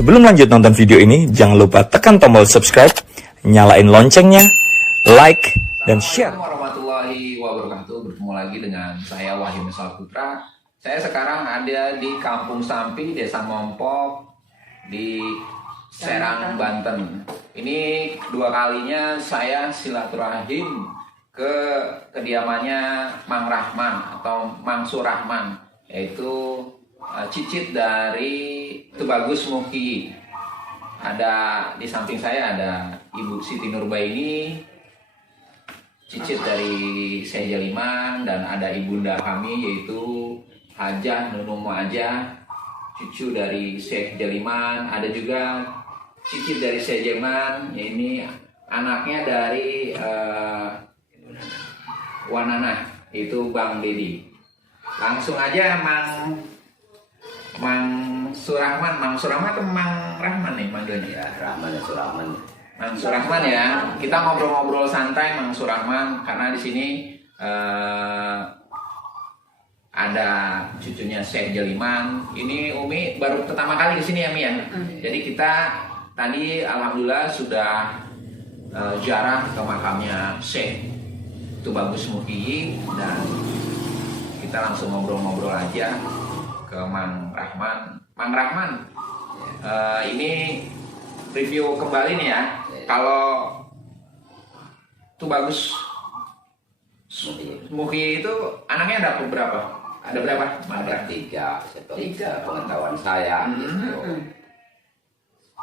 Sebelum lanjut nonton video ini, jangan lupa tekan tombol subscribe, nyalain loncengnya, like, dan share. Assalamualaikum warahmatullahi wabarakatuh. Bertemu lagi dengan saya Wahyu Misal Putra. Saya sekarang ada di Kampung Sampi, Desa Mompok, di Serang, Banten. Ini dua kalinya saya silaturahim ke kediamannya Mang Rahman atau Mang Surahman, yaitu cicit dari Tubagus Muhyi. Ada di samping saya ada Ibu Siti Nurbaini, cicit dari Syekh Jaliman, dan ada ibunda kami yaitu Hajah Nunung Muajah, cucu dari Syekh Jaliman. Ada juga cicit dari Syekh Jaliman, ini anaknya dari Wanana, itu Bang Dedi. Langsung aja Mang Surahman atau Mang Rahman nih manggilnya? Ya, Rahman dan Surahman. Mang Surahman ya. Kita ngobrol-ngobrol santai Mang Surahman, karena di sini ada cucunya Syekh Jaliman. Ini Umi baru pertama kali ke sini ya Mi ya. Jadi kita tadi alhamdulillah sudah ziarah ke makamnya Syekh Tubagus Muhyi, dan kita langsung ngobrol-ngobrol aja ke Mang Rahman. Mang Rahman, ini review kembali nih ya. Kalau Tubagus Muhyi itu anaknya ada berapa? Ada berapa? Ada tiga pengetahuan saya.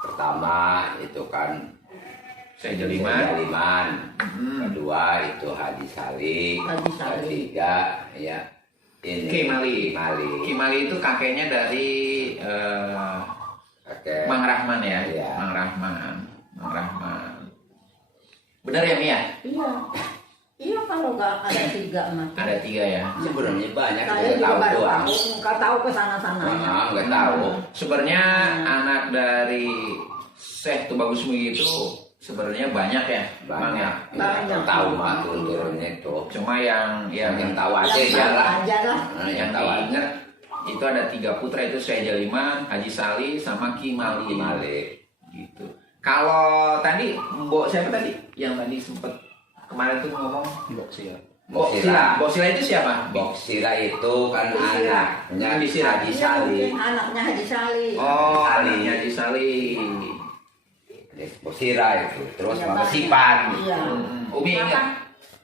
Pertama itu kan Syekh Jaliman. Kedua itu Haji Salih. Ketiga ya ini Kimali itu kakeknya dari Mang Rahman ya. Iya. Mang Rahman. Benar ya Mia? Iya, kalau nggak ada tiga mah. Ada tiga ya. Sebenarnya banyak Saya nggak juga tahu baru doang. tahu, nggak tahu ke sana-sananya. Nggak tahu. Sebenarnya anak dari Syekh Tubagus Muhyi itu sebenarnya banyak ya, Bang ya. Banyak. Tahu mah turun-turunnya itu. Cuma yang Tahu aja ya lah. Aja lah. yang tahu aja. diingat itu ada tiga putra, itu Syekh Jaliman, Haji Salih, sama Kimali. Gitu. Kalau tadi Mbok siapa tadi? Yang tadi sempet kemarin tuh ngomong Mbok Sila itu siapa? Mbok Sila itu kan Sila. anaknya Haji Sila. Haji Salih. Anaknya Haji Salih. Oh, Salih. anaknya Haji Salih. Mbok Sila itu. Terus Iya, Mama Bang. Sipan. Iya. Umi ingat?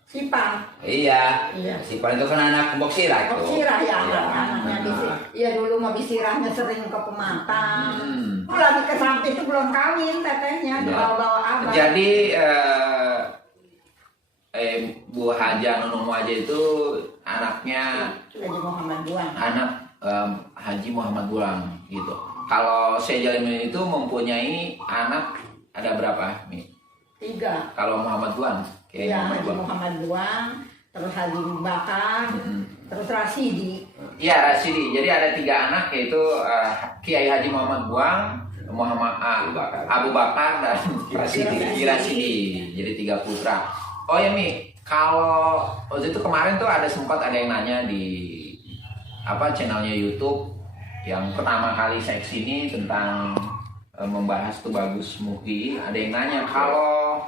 Sipang. Iya. Iya. Sipan itu kan anak Mbok Sila itu. Sirah ya Iya. anaknya di sini. Iya dulu mah bisirahnya sering ke Pematang. Hmm. Lagi ke Sampi itu belum kawin tetehnya, Ya. bawa-bawa abang. Jadi Bu Hajah Nunung Muajah itu anaknya Haji Muhammad Buang. anak Haji Muhammad Buang gitu. Kalau Syekh Jaliman itu mempunyai anak ada berapa nih? 3. Kalau Muhammad Buang, Iya, Muhammad Haji Buang. Muhammad Buang, terus Haji Bakar, terus Rasidi. Iya, Rasidi. Jadi ada 3 anak, yaitu Kiai Haji Muhammad Buang, Muhammad Abu Bakar, dan Rasidi. Jadi 3 putra. Oh ya Mi, kalau waktu itu kemarin tuh sempat ada yang nanya di channelnya YouTube yang pertama kali saya kesini tentang membahas Tubagus Muhyi. Ada yang nanya kalau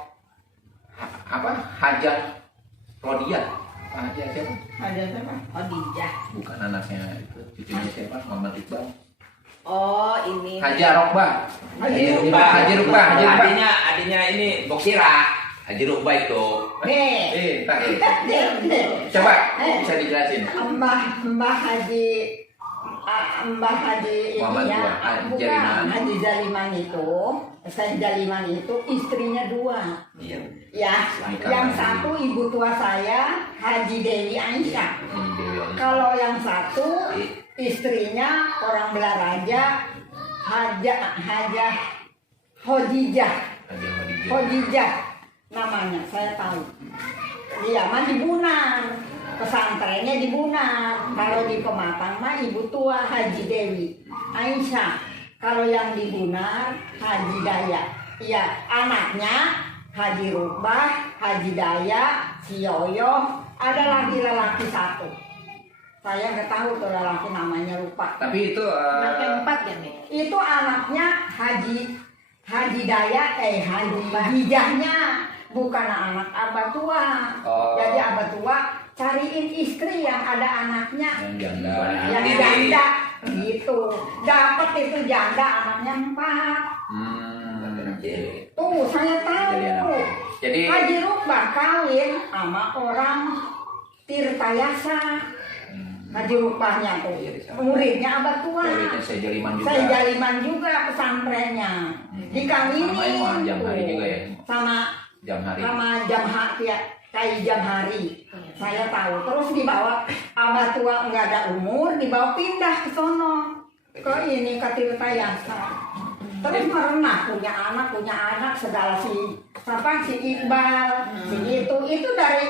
Hajah Rodiah. Hajah siapa? Ada siapa? Khadijah. Bukan anaknya itu, cucunya siapa? Muhammad Iqbal. Oh, ini. Haji Rokbah. Haji Rukbah. Adiknya ini Mbok Sila. Haji Rukbah itu. Nih. Tak. Nih. Coba bisa dijelasin. Mbah Haji ini Muhammad ya, Buang, bukan Jaliman. Haji Jaliman itu, Syekh Jaliman itu istrinya 2. Iya. Ya, yang satu ibu tua saya Haji Dewi Aisyah. Kalau yang satu istrinya orang Belaraja Hajah Hodijah namanya, saya tahu. Dia mah di Bunar, pesantrennya di Bunar. Kalau di Pematang mah ibu tua Haji Dewi Aisyah. Kalau yang di Bunar Haji Daya. Iya, anaknya Haji Rubah, Haji Daya, si Yoyo, ada lagi lelaki 1. Saya nggak tahu tuh lelaki namanya, lupa. Tapi itu Anak yang 4 ya, Mi? Itu anaknya Haji Haji Hijahnya, bukan anak abah tua. Oh. Jadi abah tua cariin istri yang ada anaknya, yang janda. yang janda gitu. Dapat itu janda anaknya 4. Tuh saya tahu. Jadi Haji Rukbah kawin sama orang Tirtayasa. Haji Rukbahnya tuh muridnya abah tua. muridnya saya Jaliman juga. Saya Jaliman juga pesantrennya. Dikawinin Namanya mah Jamhari tuh. juga ya? Sama Jamhari. kayak Jamhari. Saya tahu. Terus dibawa abah tua nggak ada umur, dibawa pindah ke sono. Ke ini ke Tirtayasa. Terus merenah punya anak segala si Iqbal, si itu dari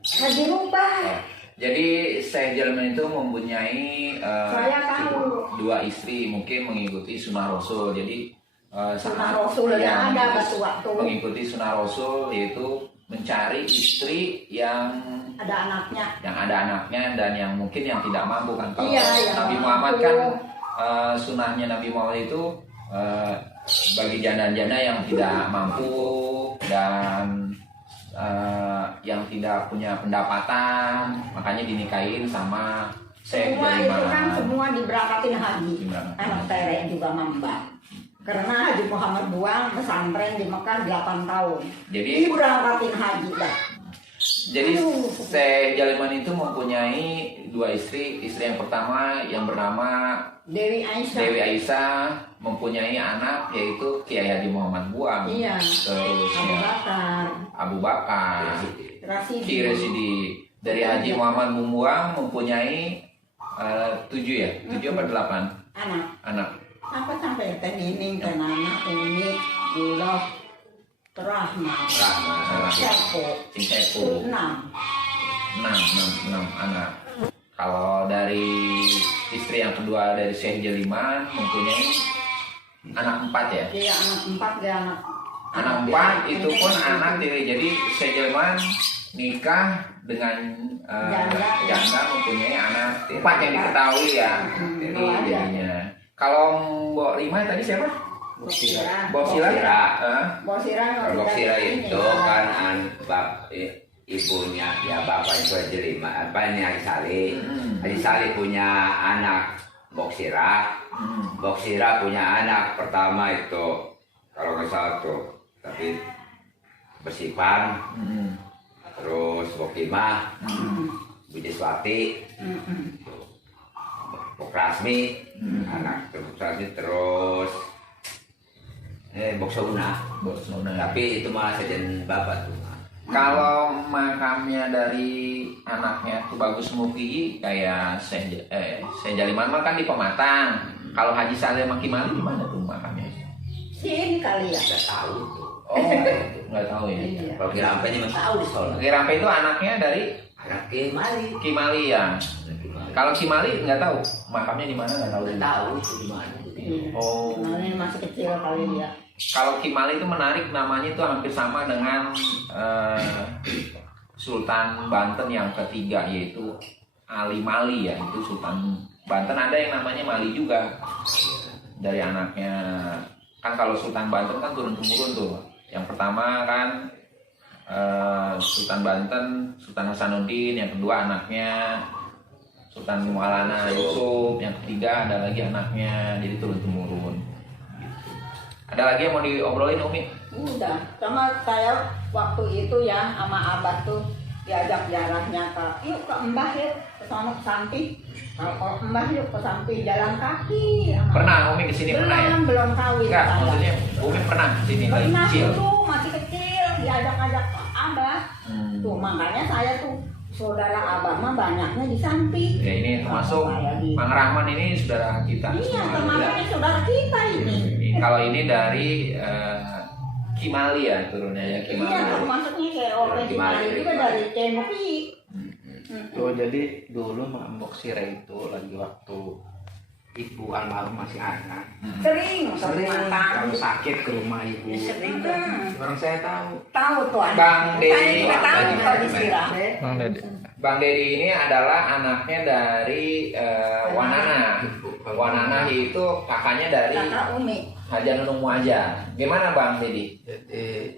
Haji Rukbah. Jadi Syekh Jalman itu mempunyai Saya tahu. 2 istri, mungkin mengikuti sunnah Rasul. Jadi Sunnah Rasul yang ada batu waktu. mengikuti sunnah Rasul, yaitu mencari istri yang Ada anaknya. ada anaknya dan yang mungkin yang tidak mampu kan. Kalau Iya, yang Nabi mampu. Muhammad kan sunnahnya Nabi Muhammad itu bagi janda-janda yang tidak mampu dan yang tidak punya pendapatan, makanya dinikahin sama Syekh Semua itu kan Jalman. semua diberangkatin haji. Diberangkatin. Anak Tere juga mambak. Karena Haji Muhammad buang pesantren di Mekah 8 tahun. Jadi Diberangkatin haji dah. Jadi Syekh Jalman itu mempunyai 2 istri. Istri yang pertama yang bernama Dewi Aisyah. Dewi Aisyah, mempunyai anak yaitu Kiai Haji Muhammad Buang. Iya. Terus Abu ya, Bakar. Abu Bakar, Rasidi. Ki Residi. Dari Haji Muhammad Buang mempunyai 7 ya, 7 apa 8 Anak. anak. Apa sampai Teh Nining, Teh Nana, Umi, Guloh, Rahma, Sepo, Sing Sepu. 6. 6 anak. Kalau dari istri yang kedua dari Syekh Jaliman mempunyai anak 4 ya. Dia anak 4, dia anak. Anak 4 itu pun anak diri. Jadi Syekh Jalman nikah dengan janda mempunyai anak 4 yang diketahui ya. Jadi jadinya. Kalau Mbok Rima tadi siapa? Bosira. Bosira. Bosira. Kalau Sira itu kan ibunya ya bapaknya itu Haji Lima apa ini Haji Salih. Haji Salih punya anak Boksira. Boksira punya anak pertama itu kalau nggak salah tuh tapi Besipan. Terus Bokimah, Bujiswati, Bokrasmi, anak Bokrasmi terus Boksona. Tapi itu malah sejen bapak tuh. Kalau makamnya dari anaknya tuh Bagus Mufi kayak Syekh Jaliman mah kan di Pematang. Kalau Haji Saleh sama Kimali di mana tuh makamnya? Sini kali ya. Nggak tahu tuh. Oh, nggak tahu ya. Iya. Kalau Kirampenya mah tahu di Solo. Kirampe itu anaknya dari Anak Kimali. Kimali ya. Kalau Kimali nggak tahu makamnya di mana, nggak tahu. Nggak tahu itu di mana. Oh. Ini masih kecil kali dia. Kalau Kimali itu menarik, namanya itu hampir sama dengan Sultan Banten yang ketiga yaitu Ali Mali ya. Itu Sultan Banten ada yang namanya Mali juga dari anaknya. Kan kalau Sultan Banten kan turun temurun tuh. Yang pertama kan Sultan Banten, Sultan Hasanuddin, yang kedua anaknya Sultan Mualana Yusuf, yang ketiga ada lagi anaknya, jadi turun temurun. Gitu. Ada lagi yang mau diobrolin Umi? Udah, sama saya waktu itu ya sama abah tuh diajak jarahnya yuk ke Mbah yuk ke sana ke Sampi. Kalau Mbah yuk ke Sampi jalan kaki. Pernah Umi kesini pernah ya? Belum kawin. Enggak, saya. maksudnya Umi pernah kesini lagi Pernah kecil. itu masih kecil diajak-ajak ke abah. Tuh makanya saya tuh saudara abah mah banyaknya di Sampi. Ya ini termasuk Mang Rahman ini saudara kita. Iya, termasuk saudara kita ini. Kalau ini dari Kimali ya turunnya ya Kimali. Iya, termasuknya kayak orang Kimali juga dari Cenopi. Oh jadi dulu Mbok Sira itu lagi waktu ibu almarhum masih ada. Sering Kalau sakit ke rumah ibu. Sering. Orang saya tahu. Tahu tuh. Bang Dedi. Saya juga tahu kalau istirahat. Bang Dedi ini adalah anaknya dari Wanana. Wanana itu kakaknya dari Kakak Umi. Haja Nunung Muaja. Gimana Bang Dedi? Jadi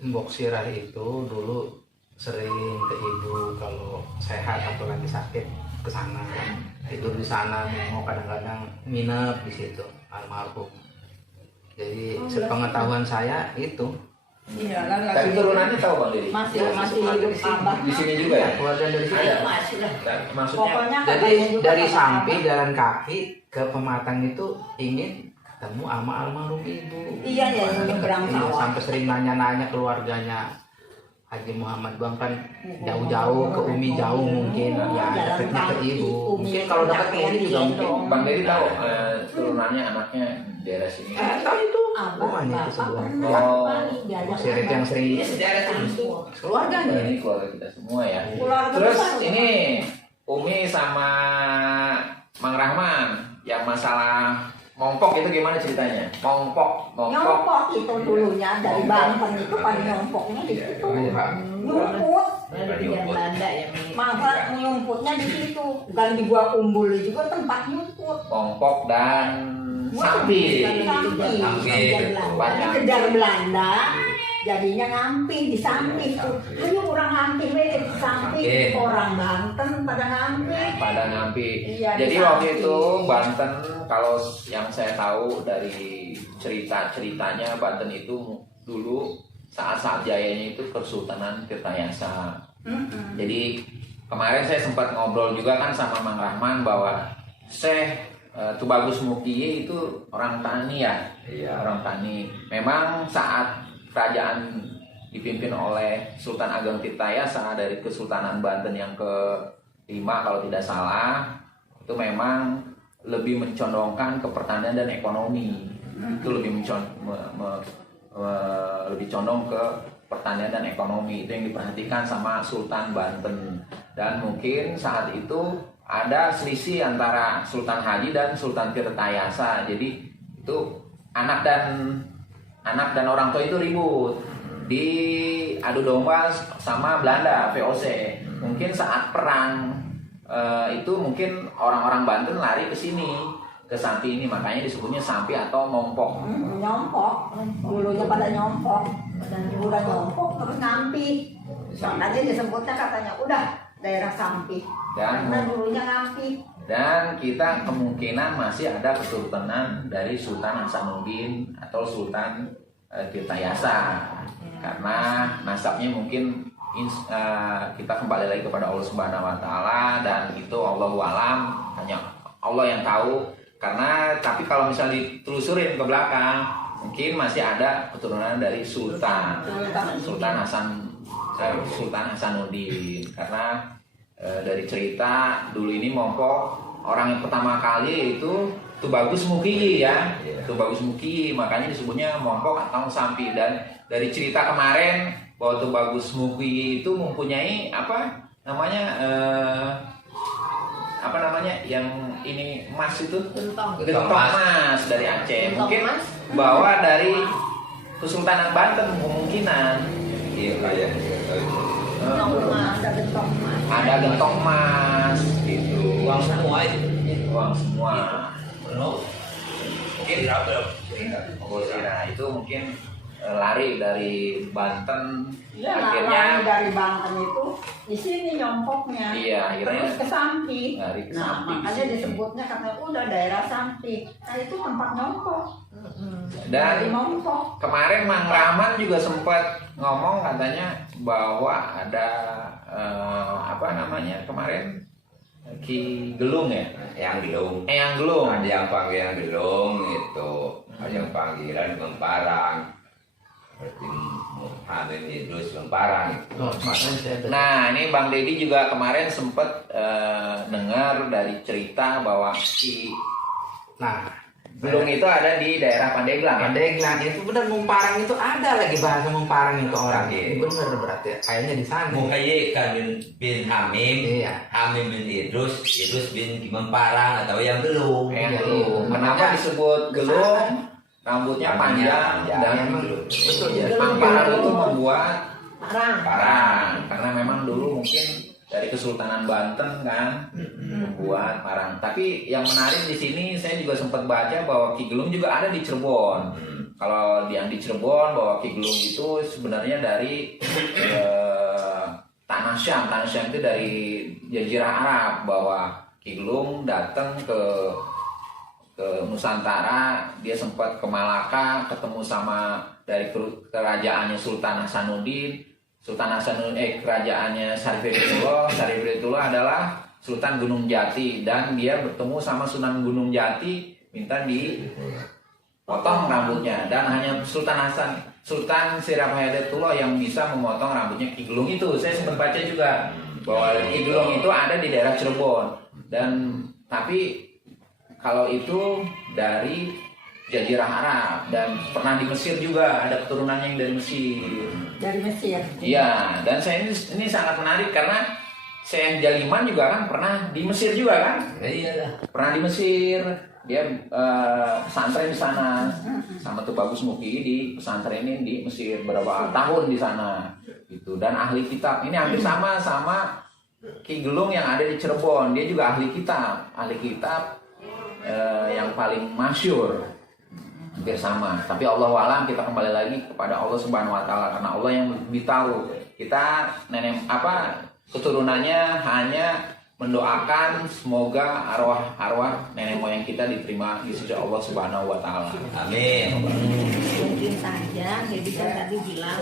Mbok Sirah itu dulu sering ke ibu kalau sehat atau lagi sakit ke sana, tidur di sana, mau kadang-kadang nginep di situ almarhum. Jadi sepengetahuan saya itu Iya, lah. Tapi turunannya tahu Bang Dedi? Masih hidup abah. Di sini juga ya? keluarga dari sini. Ada. Masih lah. Maksudnya Pokoknya Jadi katanya juga dari kata Sampi abah. jalan kaki ke Pematang itu ingin ketemu sama almarhum ibu. Iya ya, yang nyebrang Iya, sawah. sampai sering nanya-nanya keluarganya Haji Muhammad Bang kan jauh-jauh ke Umi jauh mungkin ya dekatnya ke ibu. Mungkin kalau dekat ke Umi juga mungkin. Bang Dedi tahu turunannya anaknya daerah sini. Tahu itu. Abah, Rumahnya itu bapak sebelah. pernah Oh. kembali diajak Si Rit yang sering Daerah sini tuh. keluarganya. Ini keluarga kita semua ya. Keluarga Terus besar, ini Umi sama Mang Rahman yang masalah Mongpok itu gimana ceritanya? Mongpok. Nyompok itu dulunya dari Banten itu pada nyompoknya di situ. Nyumput. Masa nyumputnya di situ. Bukan di gua kumbul juga tempat nyumput. Mongpok dan Sampi. Sampi. Jadi kejar Belanda. Jadinya ngampi di Sampi tuh. Ayo orang ngampi we di Sampi. Orang Banten pada ngampi. Pada Ngampi. Iya, Jadi di waktu Sampi. itu Banten kalau yang saya tahu dari cerita-ceritanya Banten itu dulu saat-saat jayanya itu Kesultanan Tirtayasa. Jadi kemarin saya sempat ngobrol juga kan sama Mang Rahman bahwa Syekh Tubagus Mukiye itu orang Tani ya. Iya. Orang Tani. Memang saat kerajaan dipimpin oleh Sultan Ageng Tirtayasa dari Kesultanan Banten yang ke-5 kalau tidak salah, itu memang lebih mencondongkan ke pertanian dan ekonomi. Itu lebih lebih condong ke pertanian dan ekonomi. Itu yang diperhatikan sama Sultan Banten. Dan mungkin saat itu ada selisih antara Sultan Haji dan Sultan Tirtayasa. Jadi itu anak dan orang tua itu ribut di adu domba sama Belanda VOC. Mungkin saat perang itu mungkin orang-orang Banten lari ke sini, ke Sampi ini, makanya disebutnya Sampi atau Mongpok. Nyompok. Dulunya pada nyompok. Udah nyompok terus ngampi. Makanya disebutnya katanya udah daerah Sampi. Karena dulunya ngampi. Dan kita kemungkinan masih ada keturunan dari Sultan Hasanuddin atau Sultan Tirtayasa. Karena nasabnya mungkin kita kembali lagi kepada Allah Subhanahu wa taala, dan itu Allahu alam, hanya Allah yang tahu. Karena tapi kalau misalnya ditelusurin ke belakang, mungkin masih ada keturunan dari Sultan Hasanuddin. Karena dari cerita dulu ini Mongpok orang yang pertama kali itu Tubagus Mukiye ya. Tubagus Mukiye, makanya disebutnya Mongpok atau Sampi. Dan dari cerita kemarin bahwa Tubagus Mukiye itu mempunyai apa namanya yang ini emas itu gentong emas dari Aceh. Mungkin bawa dari Kesultanan Banten kemungkinan. Iya kayak Ada gentong emas. Ada gentong emas gitu. uang semua itu. Uang semua. Mungkin Nah, itu mungkin lari dari Banten, Iya, akhirnya lari dari Banten itu di sini nyompoknya. Iya, akhirnya terus ke Sampi. lari ke Nah, Sampi. makanya disebutnya katanya udah daerah Sampi. Nah, itu tempat nyompok. Dan Dari nyompok. kemarin Mang Rahman juga sempat ngomong katanya bahwa ada kemarin Ki Gelung ya, yang gelung. Eyang Gelung. Ada yang panggilan gelung itu, ada yang panggilan Lemparang. Berarti Muhammad Idrus Lemparang. Oh, makanya saya ada. Nah, ini Bang Dedi juga kemarin sempat dengar dari cerita bahwa Nah, Gelung itu ada di daerah Pandeglang. Pandeglang itu benar, Mumparang itu ada lagi bahasa Mumparang itu orang. Iya. Bener berarti kayaknya di sana. Mukhayyikan bin Hamim, Iya. Hamim bin Idrus, Idrus bin Memparang atau yang Gelung. Yang Iya, Gelung. iya. Kenapa disebut Gelung? Rambutnya panjang dan Betul ya. Mangparang itu membuat Parang. parang karena memang dulu mungkin dari Kesultanan Banten kan membuat parang. Tapi yang menarik di sini saya juga sempat baca bahwa Ki Gelung juga ada di Cirebon. Kalau yang di Cirebon bahwa Ki Gelung itu sebenarnya dari Tanah Syam. Tanah Syam itu dari Jazirah Arab, bahwa Ki Gelung datang ke Nusantara, dia sempat ke Malaka ketemu sama dari kerajaannya Sultan Hasanuddin. Kerajaannya Syarif Hidayatullah. Syarif Hidayatullah adalah Sultan Gunung Jati, dan dia bertemu sama Sunan Gunung Jati, minta dipotong rambutnya, dan hanya Sultan Syarif Hidayatullah yang bisa memotong rambutnya Ki Gelung itu. Saya sempat baca juga bahwa Ki Gelung itu ada di daerah Cirebon, dan tapi kalau itu dari Jazirah Arab, dan pernah di Mesir juga, ada keturunannya yang dari Mesir. Dari Mesir. Iya, dan saya ini sangat menarik karena saya Jaliman juga kan pernah di Mesir juga kan? Iya lah. Pernah di Mesir, dia pesantren di sana sama tuh Bagus Muki di pesantren ini di Mesir berapa tahun di sana gitu. Dan ahli kitab ini hampir sama Ki Gelung yang ada di Cirebon, dia juga ahli kitab yang paling masyhur, hampir sama. Tapi Allah alam, kita kembali lagi kepada Allah Subhanahu Wa Taala, karena Allah yang lebih tahu. Kita keturunannya hanya mendoakan semoga arwah nenek moyang kita diterima di sisi Allah Subhanahu Wa Taala. Amin. Mungkin saja Hebi kan tadi bilang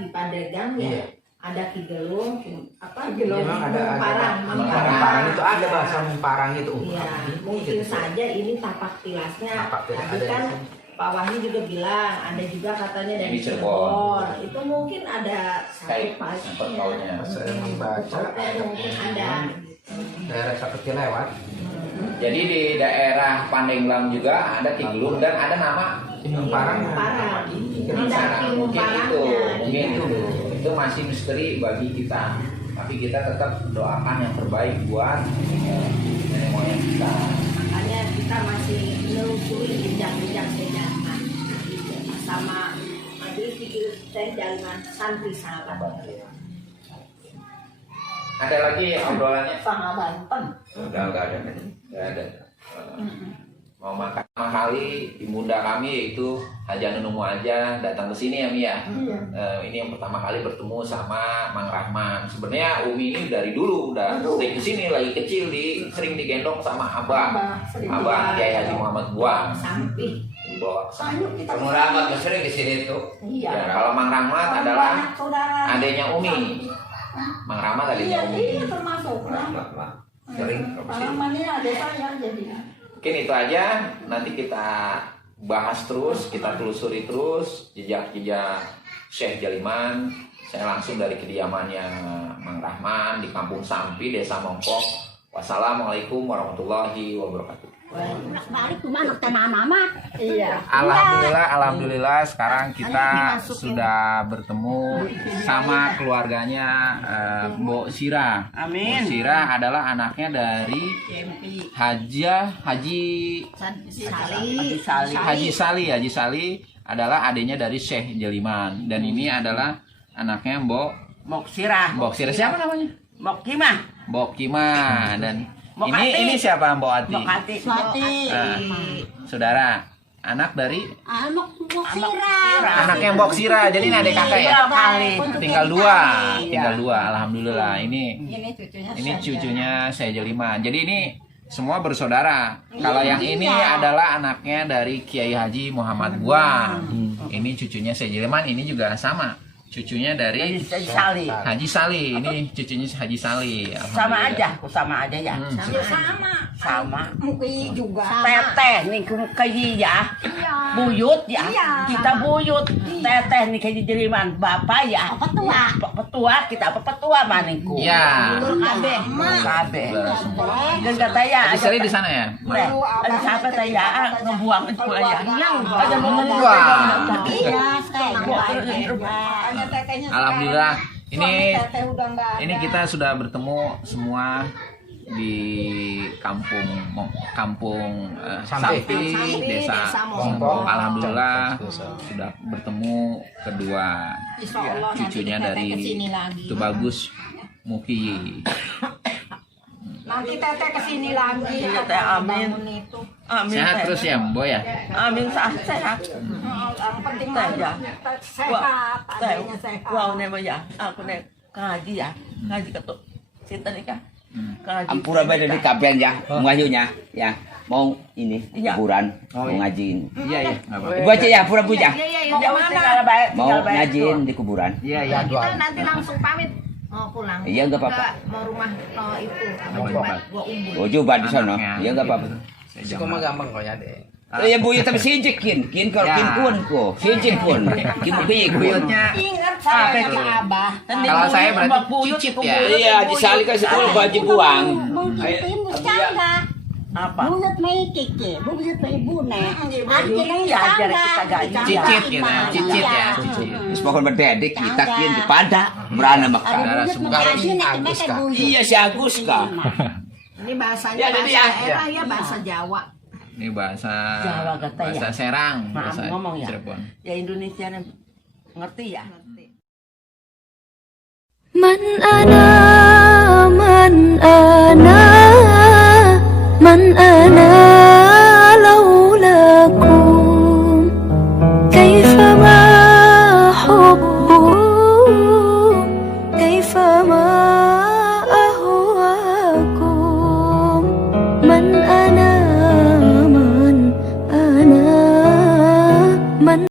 di Pandeglang ya. Ada Ki Gelung, Gelung Memang ada Mumparang itu ada bahasa Mumparang itu. Iya, mungkin saja ini tapak tilasnya. Tapak tilas Tadi ada kan di sini. Pak Wahyu juga bilang ada juga katanya dari Di Cirebon. Itu mungkin ada Kayak satu tahunnya. Saya membaca mungkin ada. daerah seperti lewat. Jadi di daerah Pandeglang juga ada Ki Gelung dan ada nama Mumparang. Mumparang. di Ada sana. Ki Mungkin Mumparangnya. itu masih misteri bagi kita. Tapi kita tetap doakan yang terbaik buat nenek moyang kita. Makanya kita masih menelusuri jejak-jejak sejarah sama majelis fikih Jaliman santri sahabat. Ada lagi obrolannya? Sama Banten. Udah enggak ada. Nggak ada. Mau makan pertama kali ibunda kami yaitu Haja Nunung aja datang ke sini ya Mi ya. Ini yang pertama kali bertemu sama Mang Rahman. Sebenarnya Umi ini dari dulu udah stay di sini, lagi kecil sering digendong sama Abah Kiai Haji Muhammad Buang. Sampih. Dibawa ke sana. Ayo kita Kamu Rahmat sering di sini tuh. Iya. Ya, kalau Mang Rahmat adalah banyak saudara. adanya Umi. Mang Rahmat adanya Umi. Iya termasuk. Rahmat mah sering ke sini. Pengalamannya ada saya jadi. Mungkin itu aja, nanti kita bahas terus, kita telusuri terus jejak-jejak Syekh Jaliman. Saya langsung dari kediamannya Mang Rahman di Kampung Sampi, Desa Mongkok. Wassalamualaikum warahmatullahi wabarakatuh. Balik kemana tanah mama? Iya. Alhamdulillah sekarang kita sudah bertemu sama keluarganya Mbok Sira. Amin. Mbok Sira adalah anaknya dari Haji Sali adalah adiknya dari Syekh Jaliman, dan ini adalah anaknya Mbok Sirah. Siapa namanya? Mbok Kimah. Mbok Kima. Dan Mbok Ati. ini siapa Mbok Ati? Mbok Ati. Swati. Saudara, anak dari Anak Mbok Sirah. anaknya Mbok Sira. Jadi ini adik kakak ya? Kali. Tinggal dua. Alhamdulillah. Ini cucunya saya Jaliman. Jadi ini semua bersaudara. Kalau yang ini adalah anaknya dari Kiai Haji Muhammad Buang. Ini cucunya saya Jaliman. Ini juga sama. Cucunya dari Sali. Haji Sali. Ini cucunya Haji Sali. Sama aja ya. Sama. sama. Mungkin juga. Teteh nih kayak ya. Buyut ya. Kita buyut. Teteh nih kayak jeriman bapak ya. Petua. Petua kita apa petua maningku. Ya. Kabe. Kabe. Saudara semua. Dan kata ya. Tadi Sally di sana ya? Ada siapa teh ya ngebuang itu ya. Ada mau Wah. Iya, Alhamdulillah. Ini ini kita sudah bertemu semua di kampung Sampi, desa Mompong. Alhamdulillah sudah bertemu kedua cucunya dari Tubagus Muki. Nanti teteh kesini lagi. Iya, Teh, amin. Amin. Sehat Teh. terus ya Mbo ya? Amin sehat. Yang penting Teh, ya. sehat, adanya sehat. Wow nih ya, aku nih ngaji ya, ngaji ketuk. Sinten nih kah? Ngaji. Ampura beda di kapian ya, mengajunya ya. Mau ini Iya. kuburan, mau ngajiin. Iya iya. Nggak apa-apa. Ibu aja ya, pura puja. Ya wis tinggal baik, Mau tinggal baik. ngajiin di kuburan. Iya iya. Kita nanti langsung pamit mau pulang. Iya, nggak apa-apa. Mau rumah itu Mau Jumat, Jumat. gua umbul. Oh, coba di sana. Anaknya. Iya, nggak apa-apa. Saya Kok mah jangan. gampang kok ya deh. Ya bu, ya tapi sijik kin kalau Ya. kin pun ko, sijik pun, kin buyut. Buyutnya Ingat saya Apa ke itu? Abah. kalau saya berarti cicip ya. Iya, disali kan sekolah baju buang. Mungkin bercanda. Apa? Buyut may kiki, buyut may bune. Iya, jadi kita gak Cicit gitu ya, cicit ya. Terus pokoknya berdedek kita kin di pada berana makan. Saudara semua. Agus kah? Iya si Agus kah? Ini bahasanya Ya, bahasa jadi ya. daerah ya, bahasa Jawa. Ini bahasa Jawa kata ya. bahasa Serang, Maaf bahasa ngomong ya. Cirebon. Ya Indonesia ngerti ya. Man ana